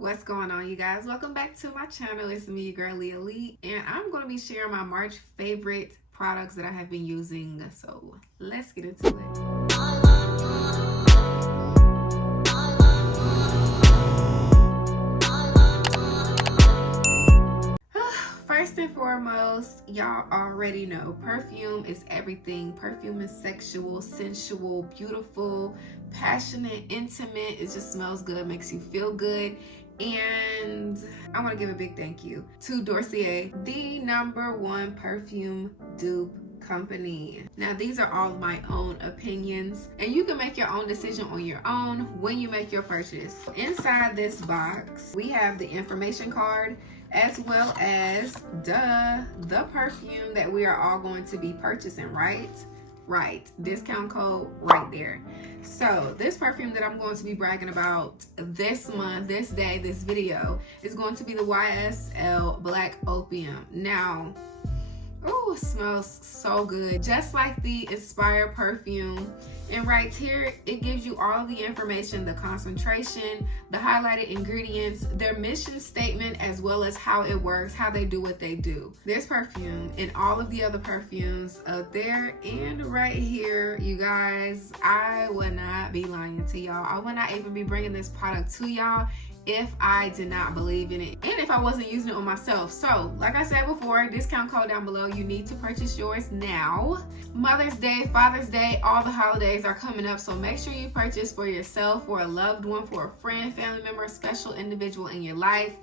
What's going on, you guys? Welcome back to my channel. It's me, your girl Leah Lee, and I'm going to be sharing my March favorite products that I have been using. So let's get into it. First and foremost, y'all already know perfume is everything. Perfume is sexual, sensual, beautiful, passionate, intimate. It just smells good, makes you feel good. And I want to give a big thank you to Dossier, the #1 perfume dupe company. Now, these are all my own opinions, and you can make your own decision on your own when you make your purchase. Inside this box, we have the information card as well as the perfume that we are all going to be purchasing, right? Discount code right there. So this perfume that I'm going to be bragging about this month, this day, this video is going to be the YSL Black Opium. Now, oh, it smells so good, just like the Inspire perfume. And right here, it gives you all the information, the concentration, the highlighted ingredients, their mission statement, as well as how it works, how they do what they do. This perfume and all of the other perfumes up there and right here, you guys, I would not be lying to y'all. I would not even be bringing this product to y'all if I did not believe in it and if I wasn't using it on myself. So like I said before, discount code down below. You need to purchase yours now. Mother's Day, Father's Day, all the holidays are coming up, so make sure you purchase for yourself, for a loved one, for a friend, family member, a special individual in your life,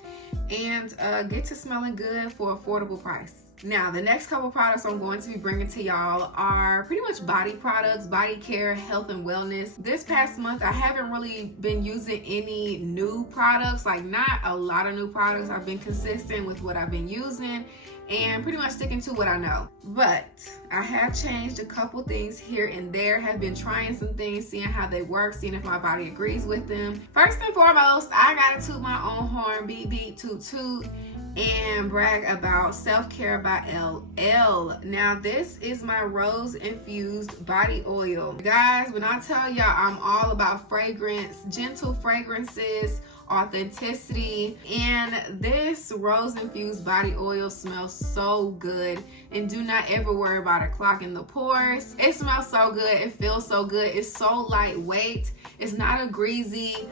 and get to smelling good for affordable price. Now, the next couple products I'm going to be bringing to y'all are pretty much body products, body care, health and wellness. This past month, I haven't really been using any new products, like not a lot of new products. I've been consistent with what I've been using and pretty much sticking to what I know. But I have changed a couple things here and there, have been trying some things, seeing how they work, seeing if my body agrees with them. First and foremost, I gotta toot my own horn, beep beep, toot toot, and brag about Self-Care by LL. Now, this is my rose infused body oil. Guys, when I tell y'all I'm all about fragrance, gentle fragrances, authenticity, and this rose infused body oil smells so good. And do not ever worry about it clogging the pores. It smells so good, it feels so good, it's so lightweight, it's not a greasy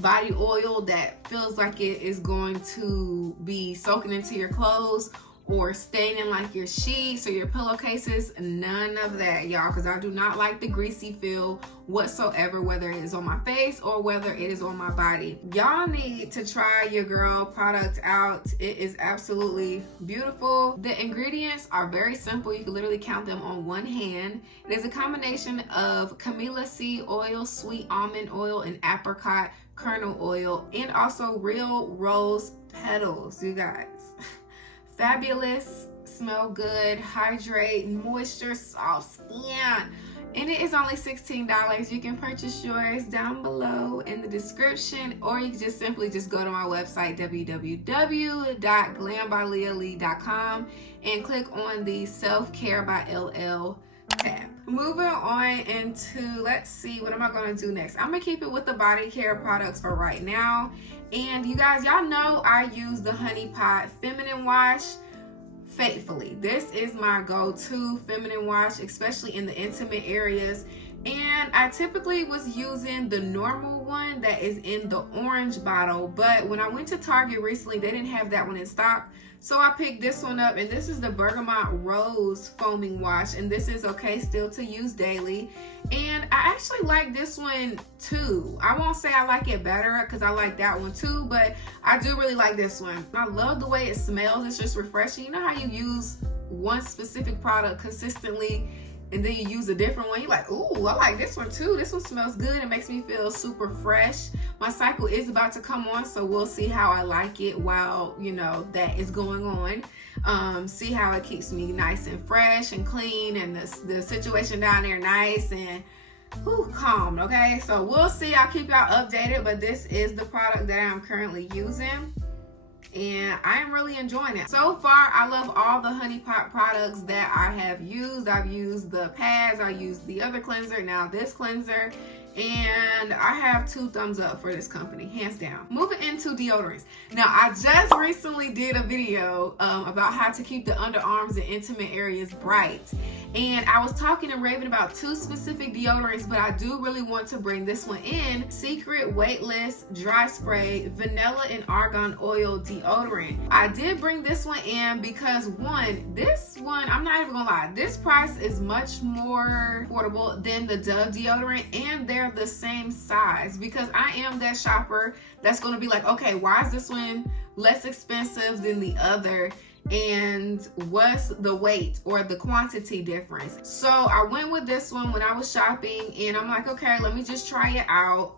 body oil that feels like it is going to be soaking into your clothes or staining like your sheets or your pillowcases. None of that, y'all, because I do not like the greasy feel whatsoever, whether it is on my face or whether it is on my body. Y'all need to try your girl product out. It is absolutely beautiful. The ingredients are very simple. You can literally count them on one hand. It is a combination of camellia seed oil, sweet almond oil, and apricot kernel oil, and also real rose petals, you guys. Fabulous, smell good, hydrate, moisture, soft skin. And it is only $16. You can purchase yours down below in the description, or you can just simply go to my website, www.glambyleahlee.com, and click on the Self-Care by LL tab. Moving on into, let's see, what am I going to do next? I'm going to keep it with the body care products for right now. And you guys, y'all know I use the Honey Pot Feminine Wash faithfully. This is my go-to feminine wash, especially in the intimate areas. And I typically was using the normal one that is in the orange bottle, but when I went to Target recently, they didn't have that one in stock. So I picked this one up, and this is the Bergamot Rose Foaming Wash, and this is okay still to use daily. And I actually like this one too. I won't say I like it better because I like that one too, but I do really like this one. I love the way it smells. It's just refreshing. You know how you use one specific product consistently and then you use a different one, you're like, ooh, I like this one too. This one smells good. It makes me feel super fresh. My cycle is about to come on, so we'll see how I like it while, you know, that is going on. See how it keeps me nice and fresh and clean, and the situation down there nice and calm, okay? So we'll see. I'll keep y'all updated, but this is the product that I'm currently using, and I am really enjoying it. So far, I love all the Honey Pot products that I have used. I've used the pads, I used the other cleanser, now this cleanser, and I have 2 thumbs up for this company, hands down. Moving into deodorants. Now, I just recently did a video about how to keep the underarms and intimate areas bright. And I was talking and raving about 2 specific deodorants, but I do really want to bring this one in. Secret Weightless Dry Spray Vanilla and Argan Oil Deodorant. I did bring this one in because this one, I'm not even gonna lie, this price is much more affordable than the Dove deodorant, and they're the same size, because I am that shopper that's gonna be like, okay, why is this one less expensive than the other? And what's the weight or the quantity difference? So I went with this one when I was shopping, and I'm like, okay, let me just try it out.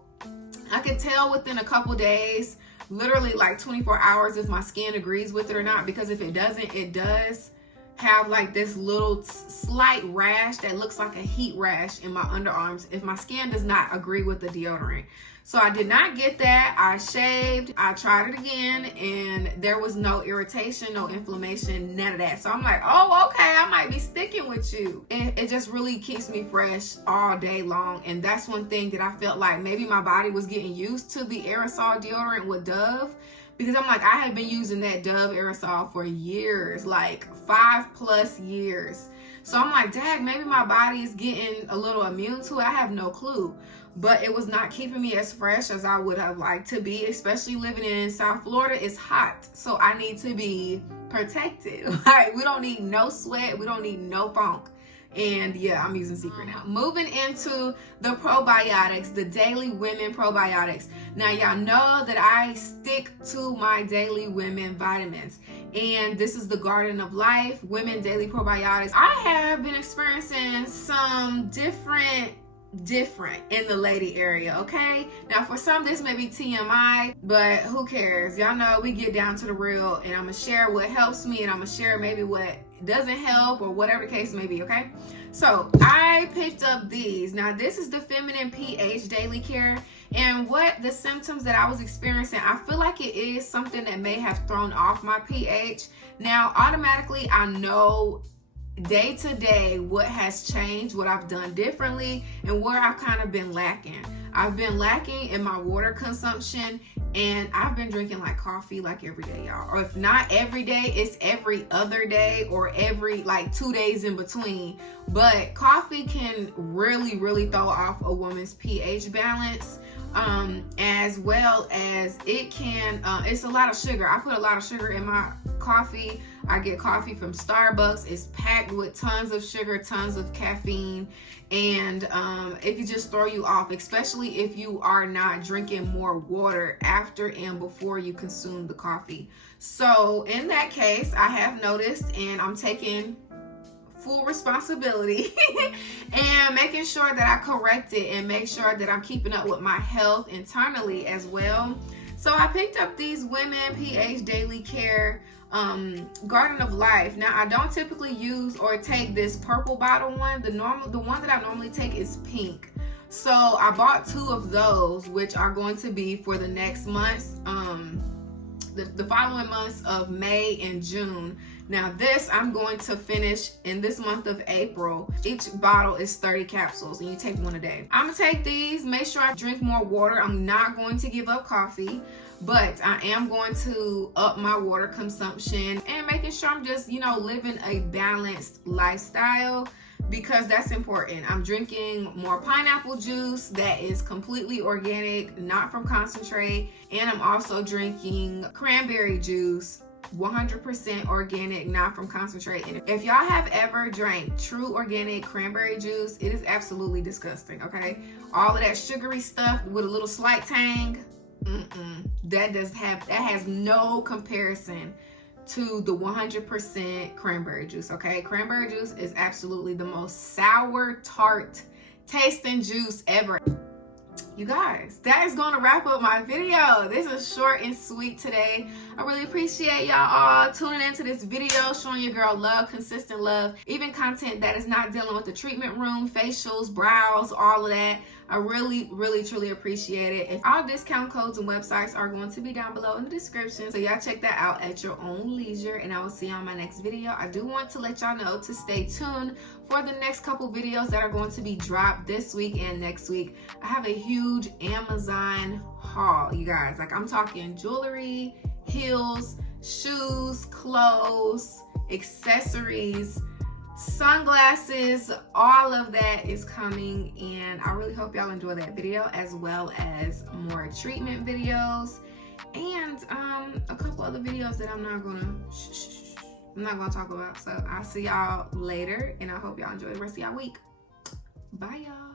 I could tell within a couple days, literally like 24 hours, if my skin agrees with it or not, because if it doesn't, it does have like this little slight rash that looks like a heat rash in my underarms if my skin does not agree with the deodorant. So I did not get that. I shaved, I tried it again, and there was no irritation, no inflammation, none of that. So I'm like, oh, okay, I might be sticking with you. It just really keeps me fresh all day long. And that's one thing that I felt like maybe my body was getting used to the aerosol deodorant with Dove, because I'm like, I had been using that Dove aerosol for years, like 5+ years. So I'm like, dang, maybe my body is getting a little immune to it. I have no clue. But it was not keeping me as fresh as I would have liked to be, especially living in South Florida. It's hot, so I need to be protected. Like, we don't need no sweat, we don't need no funk. And yeah, I'm using Secret now. Moving into the probiotics, the Daily Women probiotics. Now, y'all know that I stick to my Daily Women vitamins, and this is the Garden of Life Women Daily Probiotics. I have been experiencing some different in the lady area, okay? Now, for some, this may be TMI, but who cares? Y'all know we get down to the real, and I'm gonna share what helps me, and I'm gonna share maybe what doesn't help, or whatever the case may be, okay? So I picked up these. Now, this is the Feminine pH Daily Care, and what the symptoms that I was experiencing, I feel like it is something that may have thrown off my pH. Now, automatically, I know day to day what has changed, what I've done differently, and where I've kind of been lacking. I've been lacking in my water consumption, and I've been drinking like coffee like every day, y'all. Or if not every day, it's every other day, or every like 2 days in between. But coffee can really throw off a woman's pH balance, as well as it can, it's a lot of sugar. I put a lot of sugar in my coffee. I get coffee from Starbucks. It's packed with tons of sugar, tons of caffeine, and it can just throw you off, especially if you are not drinking more water after and before you consume the coffee. So in that case, I have noticed, and I'm taking full responsibility and making sure that I correct it and make sure that I'm keeping up with my health internally as well. So I picked up these Women pH Daily Care Garden of Life. Now, I don't typically use or take this purple bottle one. The one that I normally take is pink. So I bought 2 of those, which are going to be for the next months, the following months of May and June. Now, this I'm going to finish in this month of April. Each bottle is 30 capsules, and you take 1 a day. I'm gonna take these, make sure I drink more water. I'm not going to give up coffee, but I am going to up my water consumption and making sure I'm just, living a balanced lifestyle, because that's important. I'm drinking more pineapple juice that is completely organic, not from concentrate, and I'm also drinking cranberry juice, 100% organic, not from concentrate. And if y'all have ever drank true organic cranberry juice, it is absolutely disgusting, okay? All of that sugary stuff with a little slight tang, that has no comparison to the 100% cranberry juice, okay? Cranberry juice is absolutely the most sour, tart tasting juice ever. You guys, that is going to wrap up my video. This is short and sweet today. I really appreciate y'all all tuning into this video, showing your girl love, consistent love, even content that is not dealing with the treatment room, facials, brows, all of that. I really, really, truly appreciate it. If all discount codes and websites are going to be down below in the description, so y'all check that out at your own leisure, and I will see you on my next video. I do want to let y'all know to stay tuned for the next couple videos that are going to be dropped this week and next week. I have a huge Amazon haul, you guys. Like, I'm talking jewelry, heels, shoes, clothes, accessories, sunglasses, all of that is coming, and I really hope y'all enjoy that video, as well as more treatment videos and a couple other videos that I'm not gonna talk about. So I'll see y'all later, and I hope y'all enjoy the rest of y'all week. Bye, y'all.